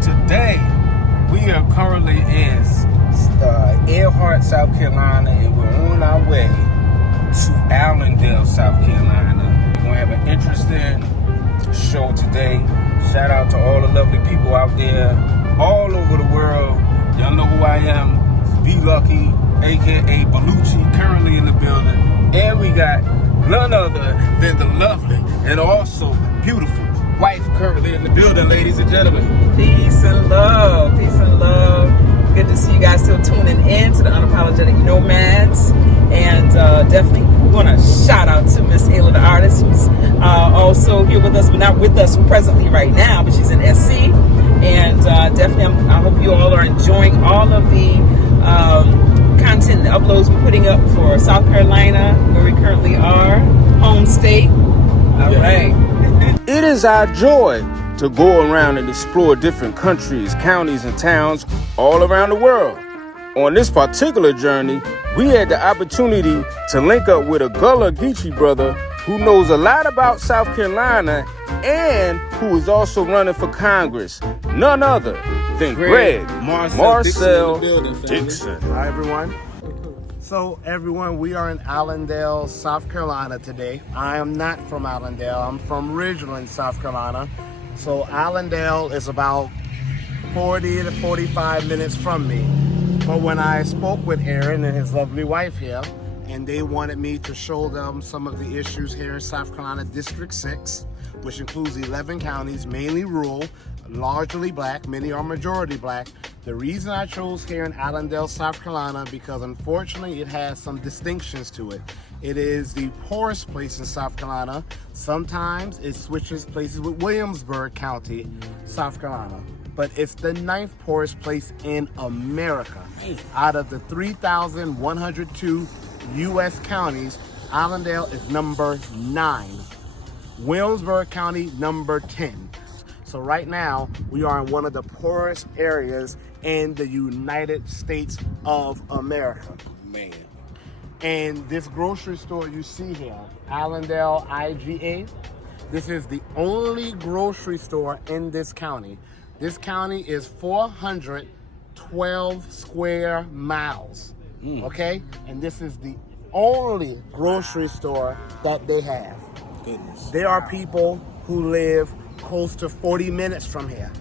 today we are currently in Earhart, South Carolina, and we're on our way to Allendale, South Carolina. We're going to have an interesting show today. Shout out to all the lovely people out there all over the world. Y'all know who I am, Be Lucky, aka Belucci, currently in the building. And we got none other than the lovely and also beautiful wife currently in the building, ladies and gentlemen. Peace and love. Peace and love. Good to see you guys still tuning in to the Unapologetic Nomads. And definitely we want to shout out to Miss Ayla, the artist, who's also here with us, but not with us presently right now, but she's in SC. And definitely I hope you all are enjoying all of the content and uploads we're putting up for South Carolina, where we currently are, home state. All right. It is our joy to go around and explore different countries, counties, and towns all around the world. On this particular journey, we had the opportunity to link up with a Gullah Geechee brother who knows a lot about South Carolina and who is also running for Congress. None other than Greg Marcel Dixon. Hi, everyone. So, everyone, we are in Allendale, South Carolina today. I am not from Allendale. I'm from Ridgeland, South Carolina. So, Allendale is about 40 to 45 minutes from me. But when I spoke with Aaron and his lovely wife here, and they wanted me to show them some of the issues here in South Carolina District 6, which includes 11 counties, mainly rural, largely black, many are majority black. The reason I chose here in Allendale, South Carolina, because unfortunately it has some distinctions to it. It is the poorest place in South Carolina. Sometimes it switches places with Williamsburg County, South Carolina. But it's the 9th poorest place in America. Out of the 3,102 U.S. counties, Allendale is number 9. Williamsburg County, number 10. So right now, we are in one of the poorest areas in the United States of America. Man. And this grocery store you see here, Allendale IGA, this is the only grocery store in this county. This county is 412 square miles, okay? And this is the only grocery store that they have. Goodness. There are people who live close to 40 minutes from here.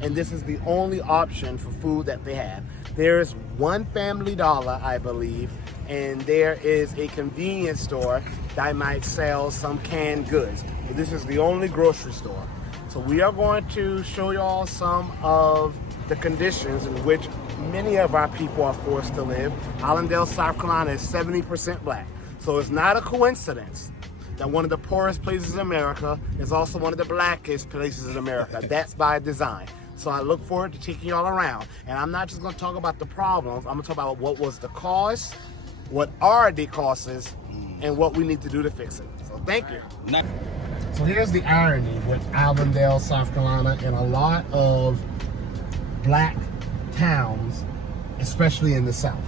And this is the only option for food that they have. There's one Family Dollar, I believe, and there is a convenience store that might sell some canned goods. But this is the only grocery store. So we are going to show y'all some of the conditions in which many of our people are forced to live. Allendale, South Carolina is 70% black. So it's not a coincidence that one of the poorest places in America is also one of the blackest places in America. That's by design. So I look forward to taking y'all around. And I'm not just gonna talk about the problems, I'm gonna talk about what was the cause, what are the causes, and what we need to do to fix it. So thank you. So here's the irony with Allendale, South Carolina, and a lot of black towns, especially in the South.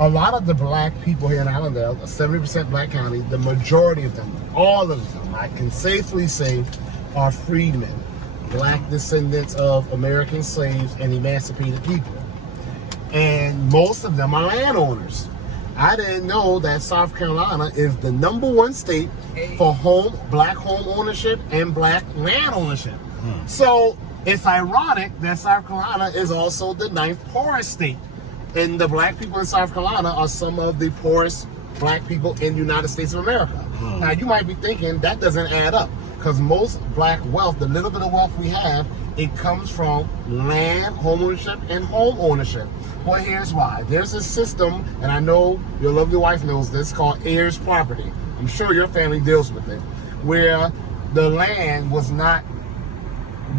A lot of the black people here in Allendale, a 70% black county, the majority of them, all of them, I can safely say, are freedmen, black descendants of American slaves and emancipated people. And most of them are landowners. I didn't know that South Carolina is the #1 state for black home ownership and black land ownership. So it's ironic that South Carolina is also the 9th poorest state. And the black people in South Carolina are some of the poorest black people in the United States of America. Now you might be thinking that doesn't add up, because most black wealth, the little bit of wealth we have, it comes from land, home ownership, and home ownership. Well, here's why. There's a system, and I know your lovely wife knows this, called heirs property. I'm sure your family deals with it, where the land was not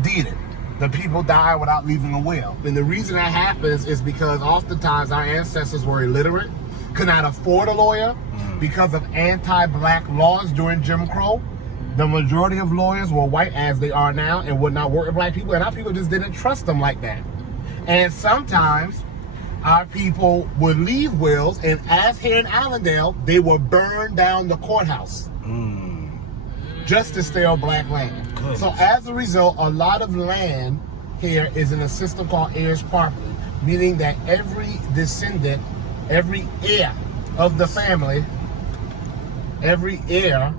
deeded. The people die without leaving a will. And the reason that happens is because oftentimes our ancestors were illiterate, could not afford a lawyer because of anti-black laws during Jim Crow. The majority of lawyers were white, as they are now, and would not work with black people, and our people just didn't trust them like that. And sometimes our people would leave wills, and as here in Allendale, they would burn down the courthouse just to stay on black land. So as a result, a lot of land here is in a system called heirs property, meaning that every descendant, every heir of the family, every heir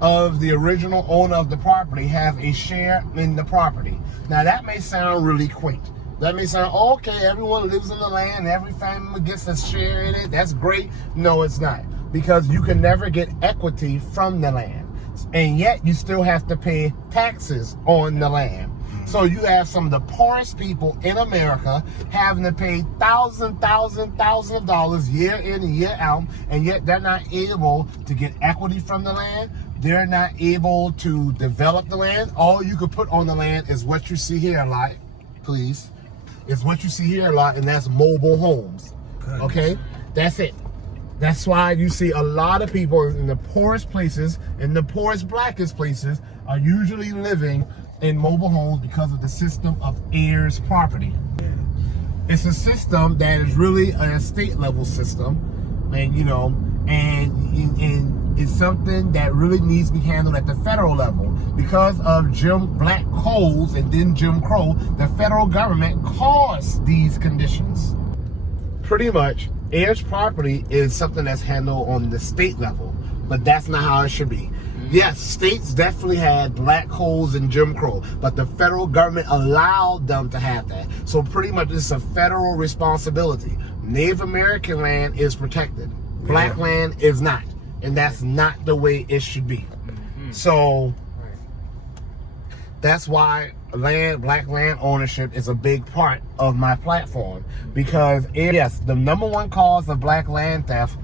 of the original owner of the property has a share in the property. Now that may sound really quaint. That may sound, okay, everyone lives in the land, every family gets a share in it, that's great. No, it's not. Because you can never get equity from the land. And yet you still have to pay taxes on the land. So you have some of the poorest people in America having to pay thousands of dollars year in and year out, and yet they're not able to get equity from the land. They're not able to develop the land. All you could put on the land is what you see here a lot, please. It's what you see here a lot, and that's mobile homes. Okay? That's it. That's why you see a lot of people in the poorest places, in the poorest, blackest places, are usually living in mobile homes because of the system of heirs property. It's a system that is really an estate level system, and you know, and it's something that really needs to be handled at the federal level. Because of black codes and then Jim Crow, the federal government caused these conditions. Pretty much, heirs property is something that's handled on the state level, but that's not how it should be. Yes, states definitely had black holes and Jim Crow, but the federal government allowed them to have that. So pretty much it's a federal responsibility. Native American land is protected. Black land is not. And that's not the way it should be. So that's why black land ownership is a big part of my platform. Because yes, the number one cause of black land theft,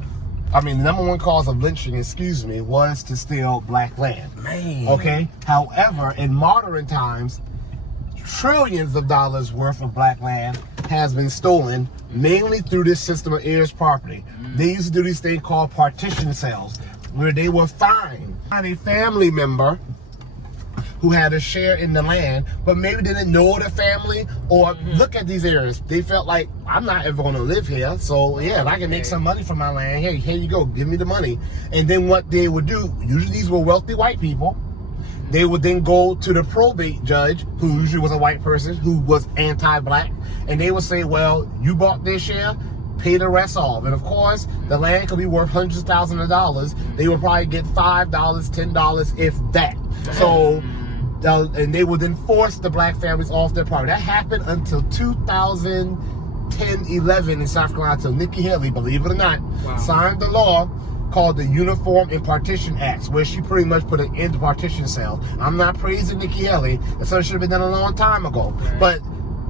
the number one cause of lynching, was to steal black land. Man. Okay? However, in modern times, trillions of dollars worth of black land has been stolen, mainly through this system of heirs property. They used to do these things called partition sales, where they would find a family member who had a share in the land, but maybe didn't know the family, or look at these areas. They felt like, I'm not ever gonna live here, so yeah, if I can make some money from my land, hey, here you go, give me the money. And then what they would do, usually these were wealthy white people, they would then go to the probate judge, who usually was a white person, who was anti-black, and they would say, well, you bought this share, pay the rest off. And of course, the land could be worth hundreds of thousands of dollars. They would probably get $5, $10, if that. So, and they would then force the black families off their property. That happened until 2010, 11 in South Carolina, until Nikki Haley, believe it or not, signed the law called the Uniform and Partition Acts, where she pretty much put an end to partition sales. I'm not praising Nikki Haley. That should have been done a long time ago. But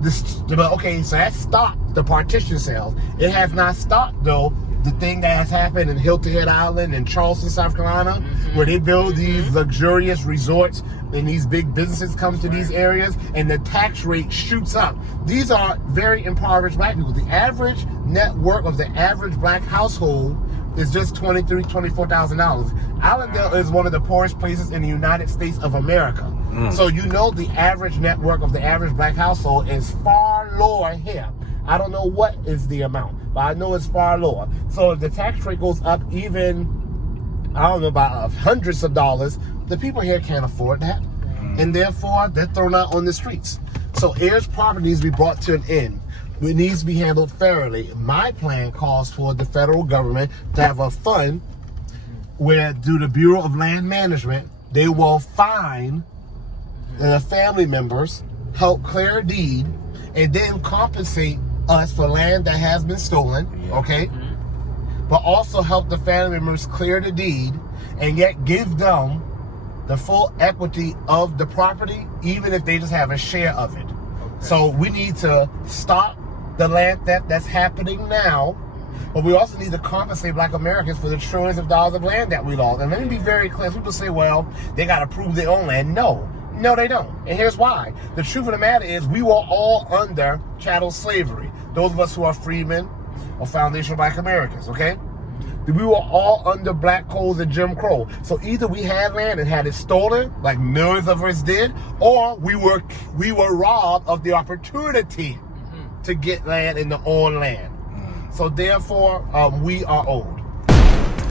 okay, so that stopped the partition sales. It has not stopped, though, the thing that has happened in Hilton Head Island in Charleston, South Carolina, where they build these luxurious resorts and these big businesses come to these areas and the tax rate shoots up. These are very impoverished black people. The average net worth of the average black household is just $23,000, $24,000. Allendale is one of the poorest places in the United States of America. So you know the average net worth of the average black household is far lower here. I don't know what is the amount, but I know it's far lower. So if the tax rate goes up even, I don't know, about hundreds of dollars, the people here can't afford that. And therefore, they're thrown out on the streets. So heirs property needs to be brought to an end. It needs to be handled fairly. My plan calls for the federal government to have a fund where, through the Bureau of Land Management, they will fine the family members, help clear a deed, and then compensate us for land that has been stolen, okay? But also help the family members clear the deed, and yet give them the full equity of the property, even if they just have a share of it. So we need to stop the land theft that's happening now, but we also need to compensate black Americans for the trillions of dollars of land that we lost. And let me be very clear. People say, well, they got to prove their own land. No, they don't. And here's why. The truth of the matter is we were all under chattel slavery. Those of us who are freedmen or foundational black Americans, okay? We were all under black codes and Jim Crow. So either we had land and had it stolen, like millions of us did, or we were robbed of the opportunity to get land and to own land. So therefore, we are owed.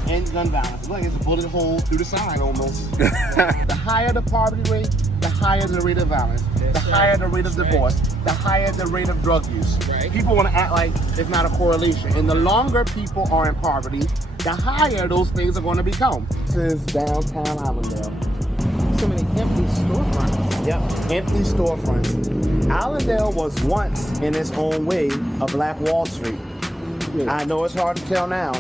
and gun violence. Look, it's a bullet hole through the sign almost. The higher the poverty rate, the higher the rate of violence, the higher the rate of divorce, the higher the rate of drug use. Right. People want to act like it's not a correlation. And the longer people are in poverty, the higher those things are going to become. This is downtown Allendale. So many empty storefronts. Yep, empty storefronts. Allendale was once, in its own way, a Black Wall Street. I know it's hard to tell now,